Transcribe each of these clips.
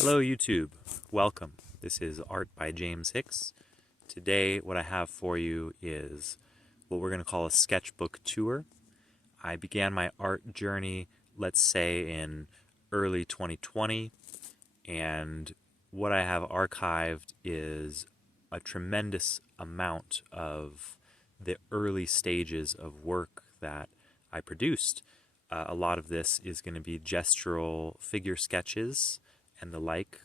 Hello YouTube, welcome. This is Art by James Hicks. Today what I have for you is what we're going to call a sketchbook tour. I began my art journey, let's say in early 2020, and what I have archived is a tremendous amount of the early stages of work that I produced. A lot of this is going to be gestural figure sketches and the like.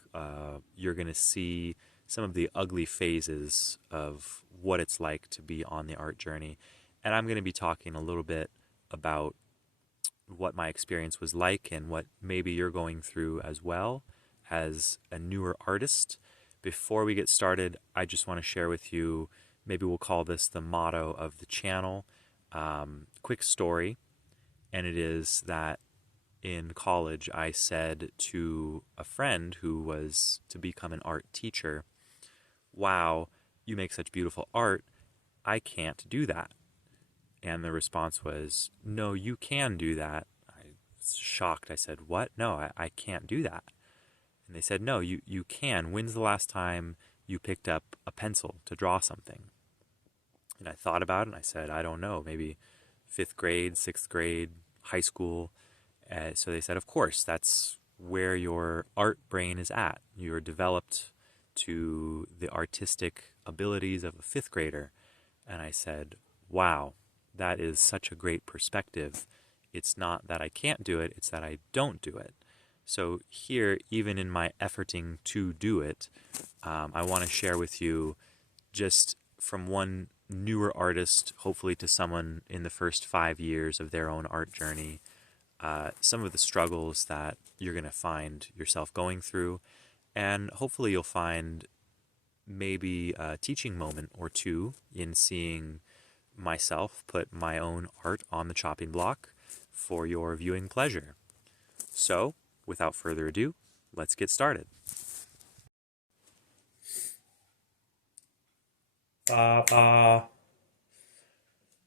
You're going to see some of the ugly phases of what it's like to be on the art journey. And I'm going to be talking a little bit about what my experience was like and what maybe you're going through as well as a newer artist. Before we get started, I just want to share with you, maybe we'll call this the motto of the channel. Quick story, and it is that in college, I said to a friend who was to become an art teacher, "Wow, you make such beautiful art. I can't do that." And the response was, "No, you can do that." I was shocked. I said, "What? No, I can't do that." And they said, "No, you can. When's the last time you picked up a pencil to draw something?" And I thought about it and I said, "I don't know, maybe 5th grade, 6th grade, high school." So they said, "Of course, that's where your art brain is at. You're developed to the artistic abilities of a 5th grader." And I said, "Wow, that is such a great perspective. It's not that I can't do it, it's that I don't do it." So here, even in my efforting to do it, I want to share with you, just from one newer artist, hopefully to someone in the first 5 years of their own art journey, some of the struggles that you're going to find yourself going through, and hopefully you'll find maybe a teaching moment or two in seeing myself put my own art on the chopping block for your viewing pleasure. So, without further ado, let's get started.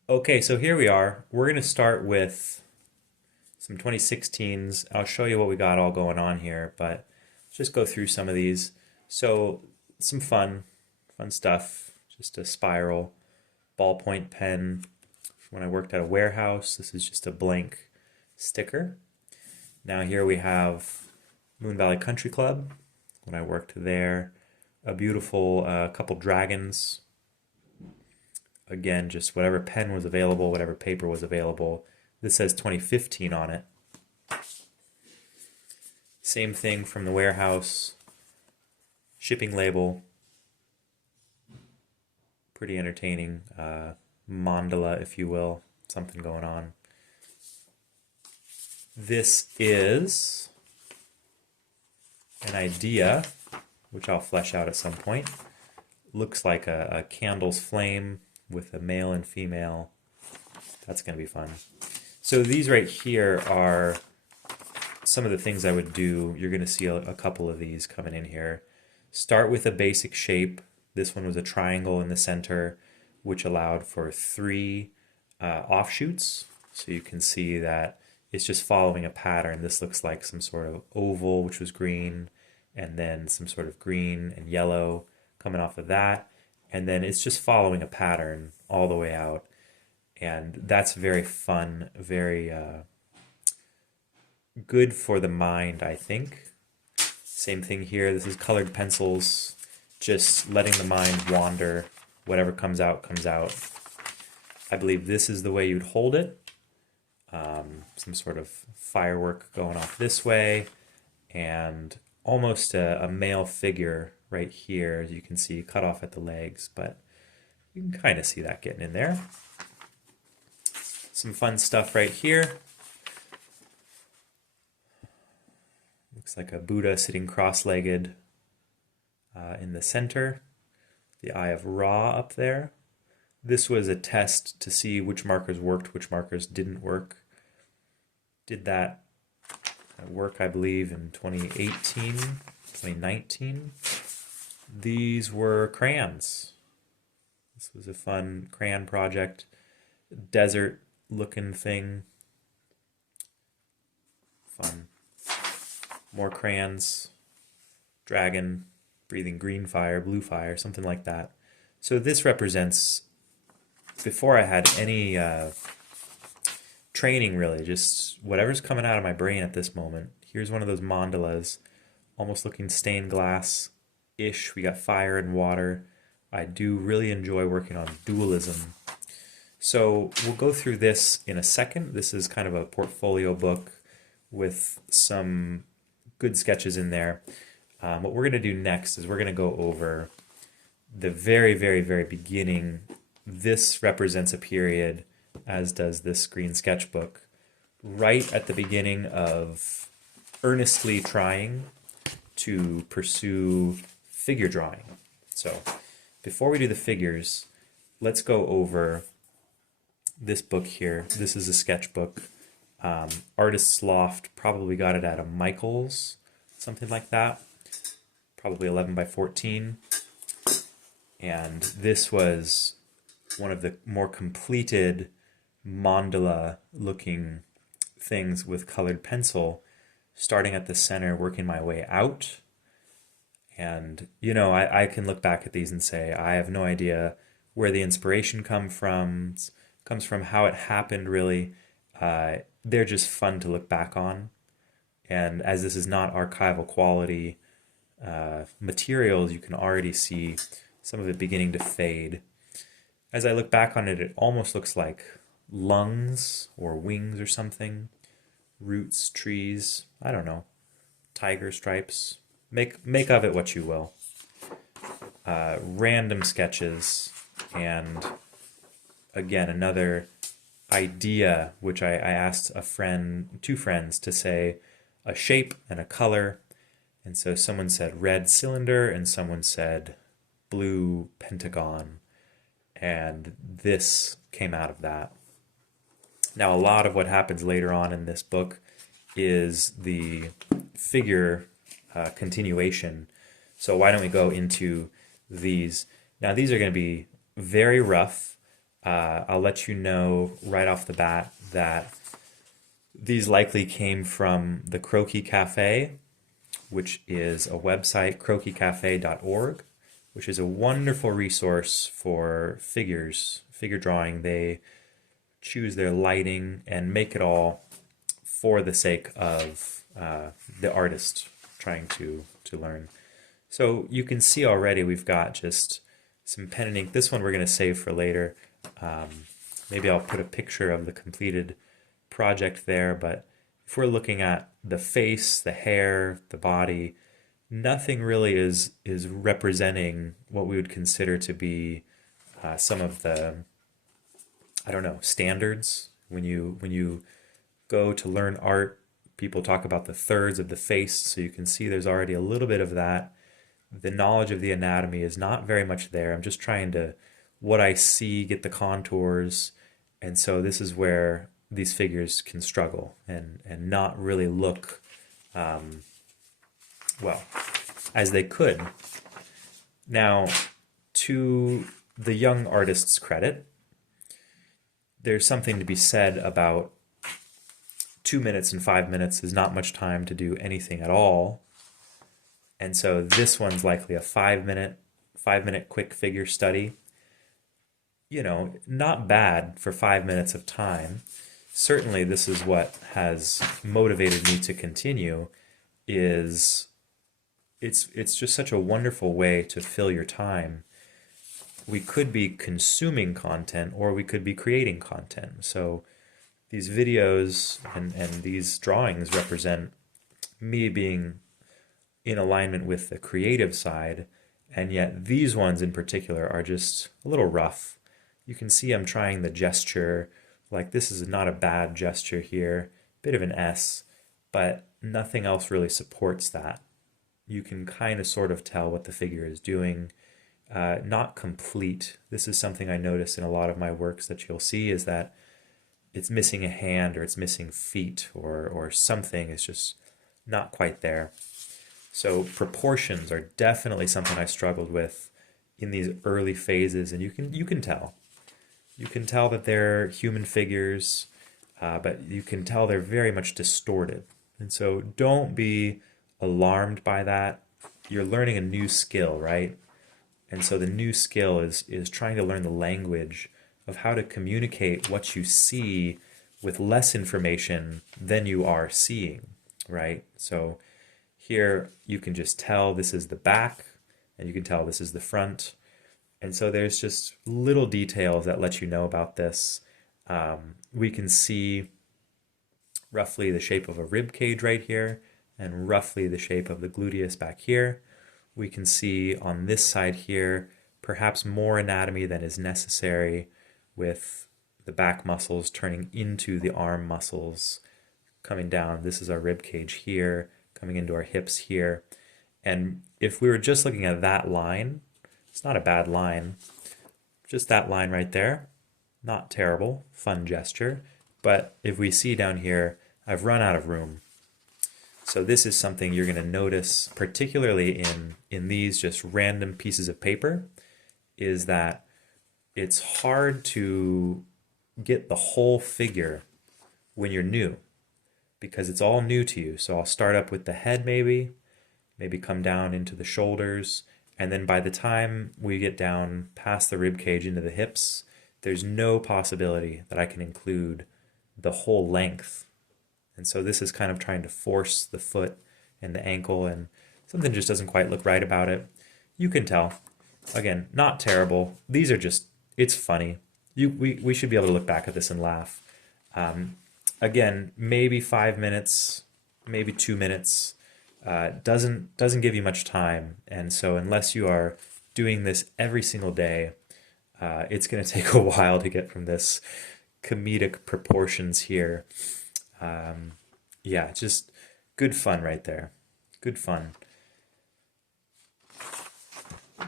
Okay, so here we are. We're going to start with some 2016s. I'll show you what we got all going on here, but let's just go through some of these. So some fun stuff. Just a spiral, ballpoint pen. When I worked at a warehouse, this is just a blank sticker. Now here we have Moon Valley Country Club. When I worked there, a beautiful couple dragons. Again, just whatever pen was available, whatever paper was available. This says 2015 on it. Same thing from the warehouse. Shipping label. Pretty entertaining. Mandala, if you will. Something going on. This is an idea, which I'll flesh out at some point. Looks like a candle's flame with a male and female. That's going to be fun. So these right here are some of the things I would do. You're going to see a couple of these coming in here. Start with a basic shape. This one was a triangle in the center, which allowed for 3 offshoots. So you can see that it's just following a pattern. This looks like some sort of oval, which was green, and then some sort of green and yellow coming off of that. And then it's just following a pattern all the way out. And that's very fun, very good for the mind, I think. Same thing here. This is colored pencils, just letting the mind wander. Whatever comes out, comes out. I believe this is the way you'd hold it. Some sort of firework going off this way, and almost a male figure right here, as you can see, cut off at the legs, but you can kind of see that getting in there. Some fun stuff right here. Looks like a Buddha sitting cross-legged in the center. The Eye of Ra up there. This was a test to see which markers worked, which markers didn't work. Did that work, I believe, in 2018, 2019. These were crayons. This was a fun crayon project. Desert looking thing. Fun. More crayons. dragon breathing green fire, blue fire, something like that. So this represents, before I had any training really, just whatever's coming out of my brain at this moment. Here's one of those mandalas, almost looking stained glass-ish. We got fire and water. I do really enjoy working on dualism. So we'll go through this in a second. This is kind of a portfolio book with some good sketches in there. What we're going to do next is we're going to go over the very, very, very beginning. This represents a period, as does this green sketchbook, right at the beginning of earnestly trying to pursue figure drawing. So before we do the figures, let's go over this book here. This is a sketchbook. Artist's Loft probably got it at a Michael's, something like that. Probably 11 by 14. And this was one of the more completed mandala looking things with colored pencil, starting at the center, working my way out. And, you know, I can look back at these and say, I have no idea where the inspiration comes from, how it happened, really. They're just fun to look back on. And as this is not archival quality materials, you can already see some of it beginning to fade. As I look back on it, it almost looks like lungs or wings or something. Roots, trees, I don't know. Tiger stripes. Make of it what you will. Random sketches, and again, another idea, which I asked two friends to say a shape and a color. And so someone said red cylinder and someone said blue pentagon. And this came out of that. Now, a lot of what happens later on in this book is the figure continuation. So why don't we go into these? Now, these are going to be very rough. I'll let you know right off the bat that these likely came from the Croquis Cafe, which is a website, croquiscafe.org, which is a wonderful resource for figure drawing. They choose their lighting and make it all for the sake of the artist trying to learn. So you can see already we've got just some pen and ink. This one we're going to save for later. Maybe I'll put a picture of the completed project there, but if we're looking at the face, the hair, the body, nothing really is representing what we would consider to be some of the, I don't know, standards. When you go to learn art, people talk about the thirds of the face, so you can see there's already a little bit of that. The knowledge of the anatomy is not very much there. I'm just trying to, what I see, get the contours, and so this is where these figures can struggle and not really look well, as they could. Now, to the young artist's credit, there's something to be said about 2 minutes and 5 minutes is not much time to do anything at all. And so this one's likely a 5 minute quick figure study. You know, not bad for 5 minutes of time. Certainly this is what has motivated me to continue, is it's just such a wonderful way to fill your time. We could be consuming content or we could be creating content. So these videos and these drawings represent me being in alignment with the creative side, and yet these ones in particular are just a little rough. You can see I'm trying the gesture, like this is not a bad gesture here, bit of an S, but nothing else really supports that. You can kind of sort of tell what the figure is doing. Not complete. This is something I notice in a lot of my works that you'll see, is that it's missing a hand or it's missing feet or something is just not quite there. So proportions are definitely something I struggled with in these early phases, and you can tell. You can tell that they're human figures, but you can tell they're very much distorted. And so don't be alarmed by that. you're learning a new skill, right? And so the new skill is trying to learn the language of how to communicate what you see with less information than you are seeing, right? So here you can just tell this is the back, and you can tell this is the front. And so there's just little details that let you know about this. We can see roughly the shape of a rib cage right here, and roughly the shape of the gluteus back here. We can see on this side here perhaps more anatomy than is necessary, with the back muscles turning into the arm muscles coming down. This is our rib cage here, coming into our hips here. And if we were just looking at that line, it's not a bad line, just that line right there, not terrible, fun gesture. But if we see down here, I've run out of room. So this is something you're going to notice, particularly in these just random pieces of paper, is that it's hard to get the whole figure when you're new, because it's all new to you. So I'll start up with the head maybe come down into the shoulders, and then by the time we get down past the rib cage into the hips, there's no possibility that I can include the whole length. And so this is kind of trying to force the foot and the ankle, and something just doesn't quite look right about it. You can tell. Again, not terrible. These are just, it's funny. We should be able to look back at this and laugh. Again, maybe 5 minutes, maybe 2 minutes. Doesn't give you much time. And so unless you are doing this every single day, it's going to take a while to get from this comedic proportions here. Yeah, just good fun right there. Good fun.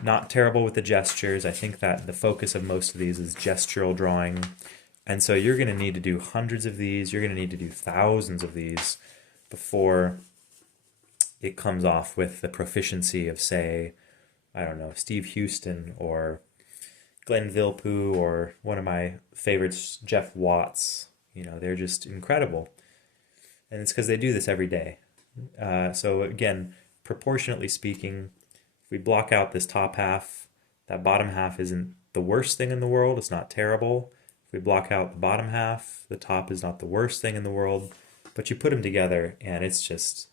Not terrible with the gestures. I think that the focus of most of these is gestural drawing. And so you're going to need to do hundreds of these. You're going to need to do thousands of these before it comes off with the proficiency of, say, I don't know, Steve Houston or Glenn Vilppu, or one of my favorites, Jeff Watts. You know, they're just incredible. And it's because they do this every day. So again, proportionately speaking, if we block out this top half, that bottom half isn't the worst thing in the world. It's not terrible. If we block out the bottom half, the top is not the worst thing in the world. But you put them together, and it's just,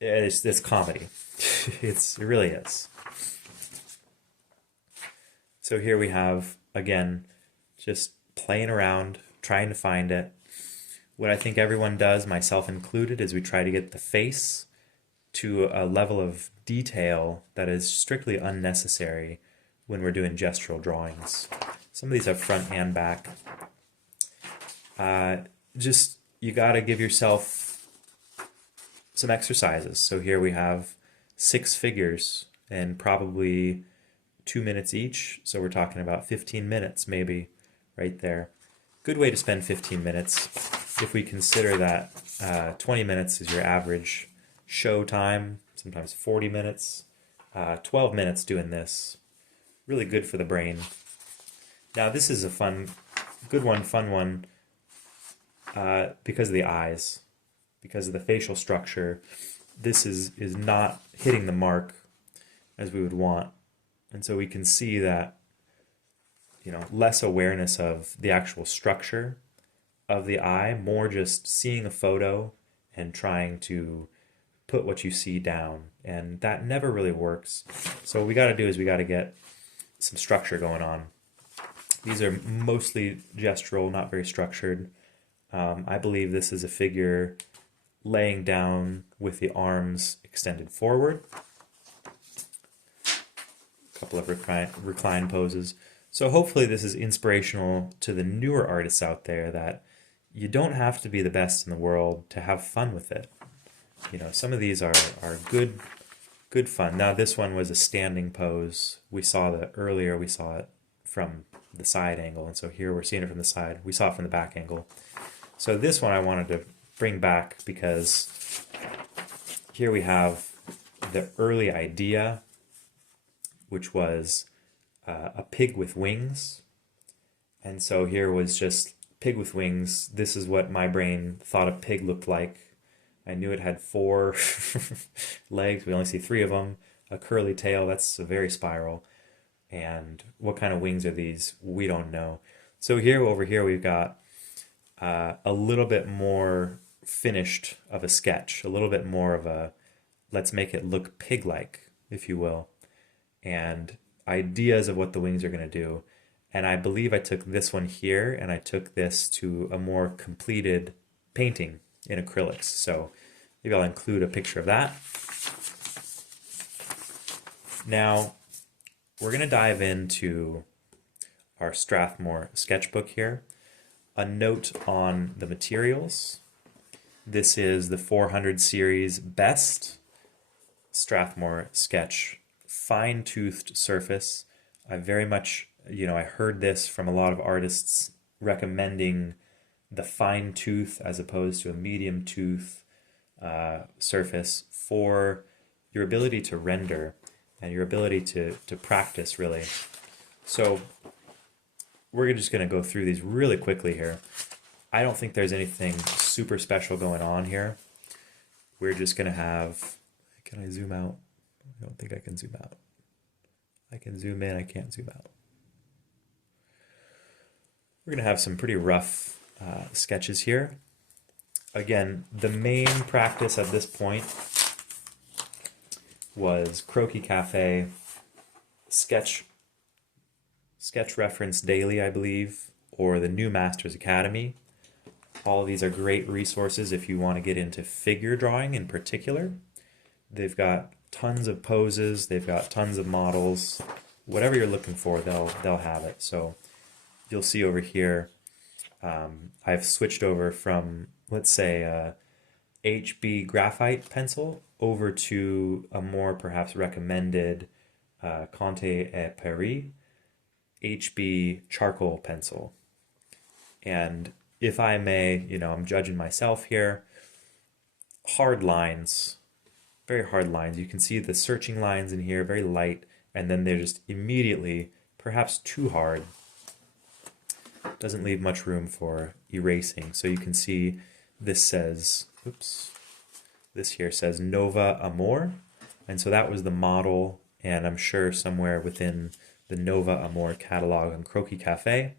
it's comedy. It really is. So here we have, again, just playing around, trying to find it. What I think everyone does, myself included, is we try to get the face to a level of detail that is strictly unnecessary when we're doing gestural drawings. Some of these have front and back. Just, you got to give yourself some exercises. So here we have 6 figures and probably 2 minutes each. So we're talking about 15 minutes maybe right there. Good way to spend 15 minutes if we consider that 20 minutes is your average show time, sometimes 40 minutes, 12 minutes doing this. Really good for the brain. Now this is a fun one, because of the eyes, because of the facial structure. This is not hitting the mark as we would want. And so we can see that, you know, less awareness of the actual structure of the eye, more just seeing a photo and trying to put what you see down. And that never really works. So what we got to do is we got to get some structure going on. These are mostly gestural, not very structured. I believe this is a figure laying down with the arms extended forward. A couple of recline poses. So hopefully this is inspirational to the newer artists out there, that you don't have to be the best in the world to have fun with it. You know, some of these are good fun. Now this one was a standing pose. We saw that earlier, we saw it from the side angle, and so here we're seeing it from the side. We saw it from the back angle. So this one I wanted to bring back because here we have the early idea, which was a pig with wings. And so here was just pig with wings. This is what my brain thought a pig looked like. I knew it had four legs. We only see three of them. A curly tail, that's a very spiral. And what kind of wings are these? We don't know. So here, over here, we've got a little bit more finished of a sketch, a little bit more of a, let's make it look pig-like, if you will, and ideas of what the wings are going to do. And I believe I took this one here and I took this to a more completed painting in acrylics. So maybe I'll include a picture of that. Now, we're going to dive into our Strathmore sketchbook here. A note on the materials. This is the 400 series best Strathmore sketch fine-toothed surface. I very much, I heard this from a lot of artists recommending the fine tooth as opposed to a medium tooth surface for your ability to render and your ability to practice, really. So we're just going to go through these really quickly here. I don't think there's anything super special going on here. We're just going to have, can I zoom out? I don't think I can zoom out. I can zoom in, I can't zoom out. We're going to have some pretty rough sketches here. Again, the main practice at this point was Croquis Cafe, Sketch Reference Daily, I believe, or the New Masters Academy. All of these are great resources if you want to get into figure drawing in particular. They've got tons of poses, they've got tons of models. Whatever you're looking for, they'll have it. So you'll see over here, I've switched over from, let's say, HB graphite pencil over to a more perhaps recommended Conte et Paris HB charcoal pencil. And if I may, I'm judging myself here, hard lines, very hard lines. You can see the searching lines in here, very light, and then they're just immediately, perhaps too hard. Doesn't leave much room for erasing. So you can see this says, oops, this here says Nova Amor, and so that was the model, and I'm sure somewhere within the Nova Amor catalog on Croquis Cafe,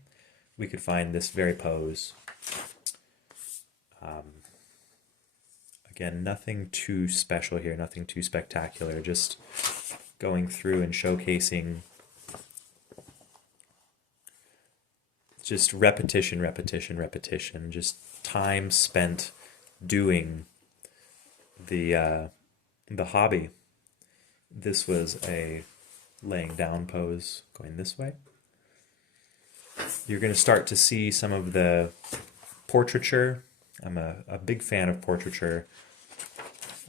we could find this very pose. Again, nothing too special here, nothing too spectacular, just going through and showcasing just repetition, repetition, repetition, just time spent doing the hobby. This was a laying down pose going this way. You're going to start to see some of the portraiture. I'm a big fan of portraiture.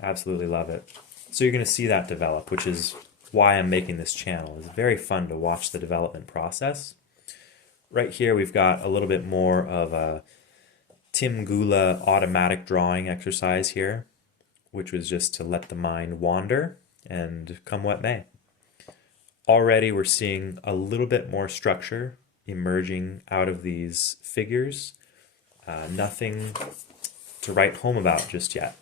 Absolutely love it. So you're going to see that develop, which is why I'm making this channel. It's very fun to watch the development process. Right here we've got a little bit more of a Tim Gula automatic drawing exercise here, which was just to let the mind wander and come what may. Already we're seeing a little bit more structure emerging out of these figures. Nothing to write home about just yet.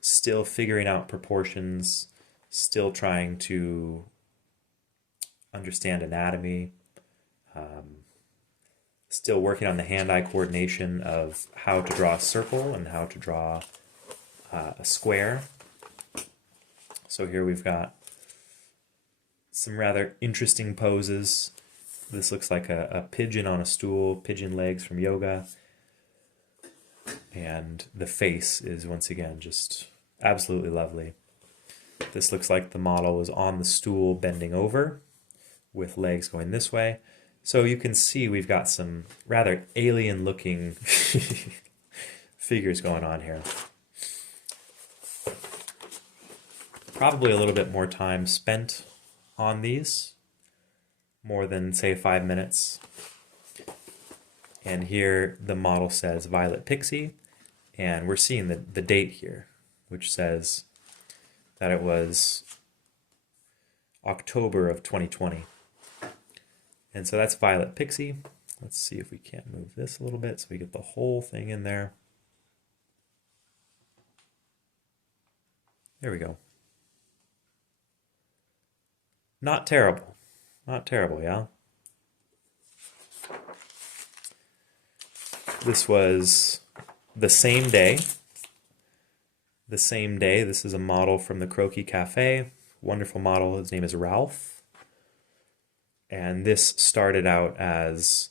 Still figuring out proportions, still trying to understand anatomy, still working on the hand-eye coordination of how to draw a circle and how to draw a square. So here we've got some rather interesting poses. This looks like a pigeon on a stool, pigeon legs from yoga. And the face is once again just absolutely lovely. This looks like the model was on the stool bending over with legs going this way. So you can see we've got some rather alien looking figures going on here. Probably a little bit more time spent on these, more than say 5 minutes. And here the model says Violet Pixie, and we're seeing the date here, which says that it was October of 2020. And so that's Violet Pixie. Let's see if we can't move this a little bit so we get the whole thing in there. There we go. Not terrible. Not terrible, yeah? This was the same day. The same day. This is a model from the Croquis Cafe. Wonderful model. His name is Ralph. And this started out as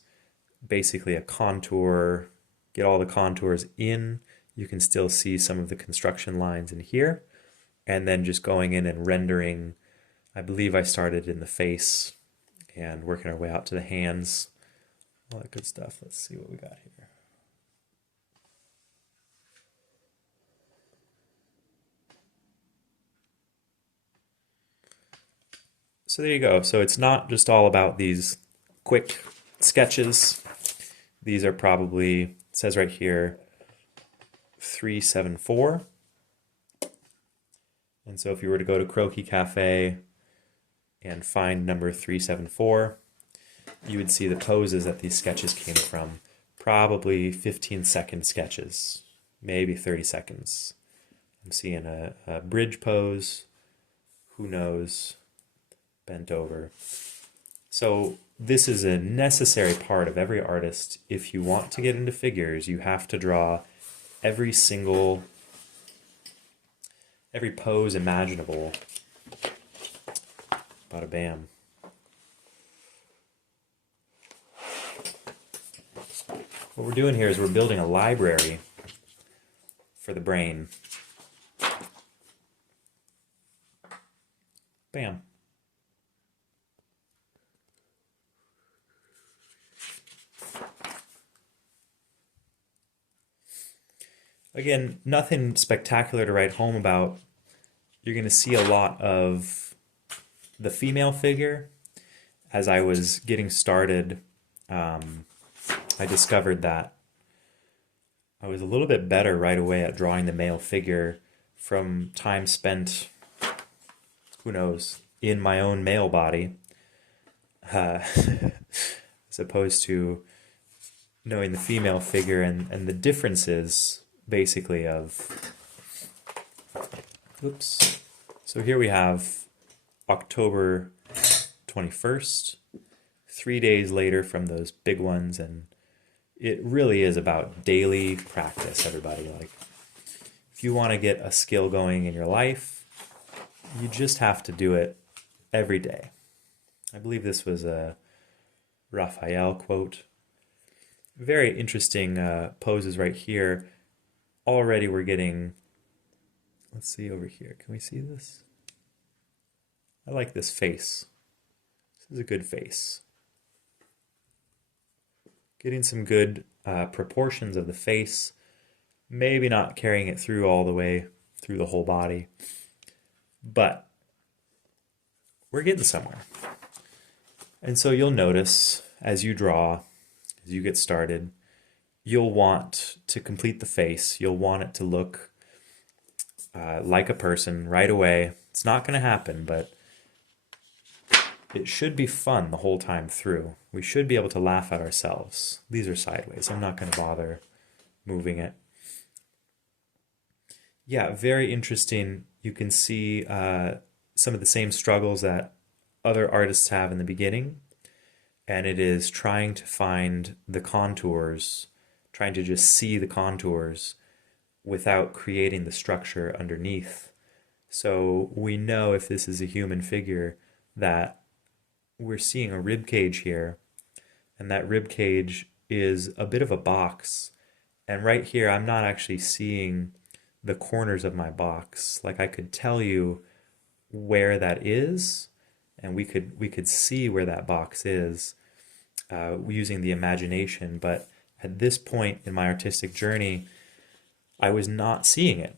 basically a contour. Get all the contours in. You can still see some of the construction lines in here. And then just going in and rendering. I believe I started in the face and working our way out to the hands. All that good stuff. Let's see what we got here. So there you go. So it's not just all about these quick sketches. These are probably, it says right here, 374. And so if you were to go to Croquis Cafe and find number 374, you would see the poses that these sketches came from. Probably 15-second sketches, maybe 30 seconds. I'm seeing a bridge pose, who knows, bent over. So this is a necessary part of every artist. If you want to get into figures, you have to draw every pose imaginable. Bada bam. What we're doing here is we're building a library for the brain. Bam. Again, nothing spectacular to write home about. You're going to see a lot of the female figure. As I was getting started, I discovered that I was a little bit better right away at drawing the male figure from time spent, who knows, in my own male body, as opposed to knowing the female figure and the differences basically of, oops. So here we have October 21st, 3 days later from those big ones, and it really is about daily practice, everybody. Like, if you want to get a skill going in your life, you just have to do it every day. I believe this was a Raphael quote. Very interesting poses right here. Already we're getting, let's see over here. Can we see this? I like this face. This is a good face. Getting some good proportions of the face. Maybe not carrying it through all the way through the whole body. But we're getting somewhere. And so you'll notice as you draw, as you get started, you'll want to complete the face. You'll want it to look like a person right away. It's not going to happen, but it should be fun the whole time through. We should be able to laugh at ourselves. These are sideways. I'm not going to bother moving it. Yeah, very interesting. You can see some of the same struggles that other artists have in the beginning, and it is trying to find the contours, trying to just see the contours without creating the structure underneath. So we know if this is a human figure that we're seeing a rib cage here, and that rib cage is a bit of a box. And right here, I'm not actually seeing the corners of my box. Like, I could tell you where that is, and we could see where that box is using the imagination. But at this point in my artistic journey, I was not seeing it.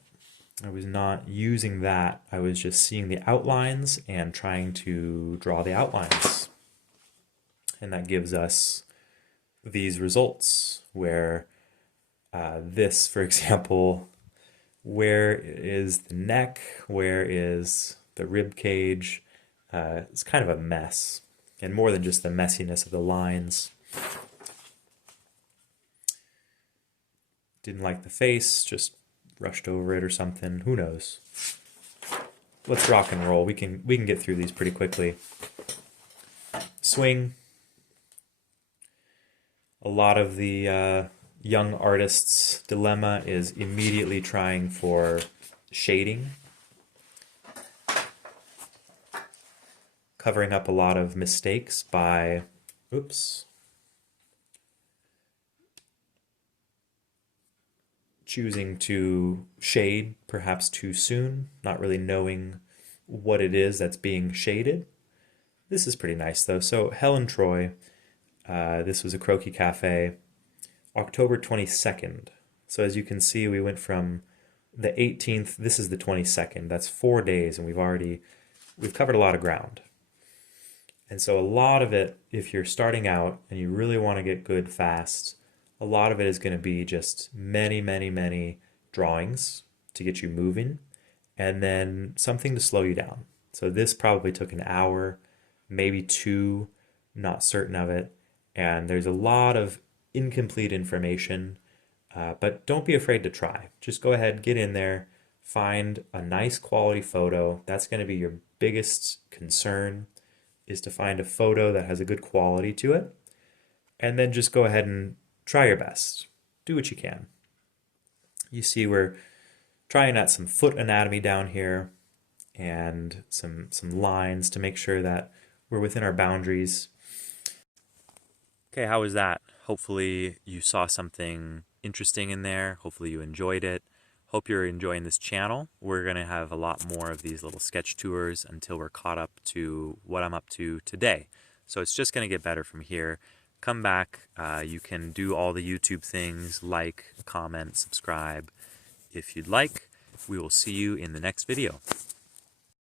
I was not using that. I was just seeing the outlines and trying to draw the outlines. And that gives us these results where this, for example, where is the neck? Where is the rib cage? It's kind of a mess. And more than just the messiness of the lines. Didn't like the face, just rushed over it or something. Who knows? let's rock and roll. We can get through these pretty quickly. Swing. A lot of the young artists' dilemma is immediately trying for shading, covering up a lot of mistakes by, oops, choosing to shade perhaps too soon, not really knowing what it is that's being shaded. This is pretty nice though. So Helen Troy, this was a Croquis Cafe, October 22nd. So as you can see, we went from the 18th, this is the 22nd. That's 4 days, and we've covered a lot of ground. And so a lot of it, if you're starting out and you really want to get good fast, a lot of it is going to be just many, many, many drawings to get you moving, and then something to slow you down. So this probably took an hour, maybe 2, not certain of it. And there's a lot of incomplete information, but don't be afraid to try. Just go ahead, get in there, find a nice quality photo. That's going to be your biggest concern, is to find a photo that has a good quality to it. And then just go ahead and try your best. Do what you can. You see we're trying out some foot anatomy down here and some lines to make sure that we're within our boundaries. Okay, how was that? Hopefully you saw something interesting in there. Hopefully you enjoyed it. Hope you're enjoying this channel. We're going to have a lot more of these little sketch tours until we're caught up to what I'm up to today. So it's just going to get better from here. Come back. You can do all the YouTube things, like, comment, subscribe if you'd like. We will see you in the next video.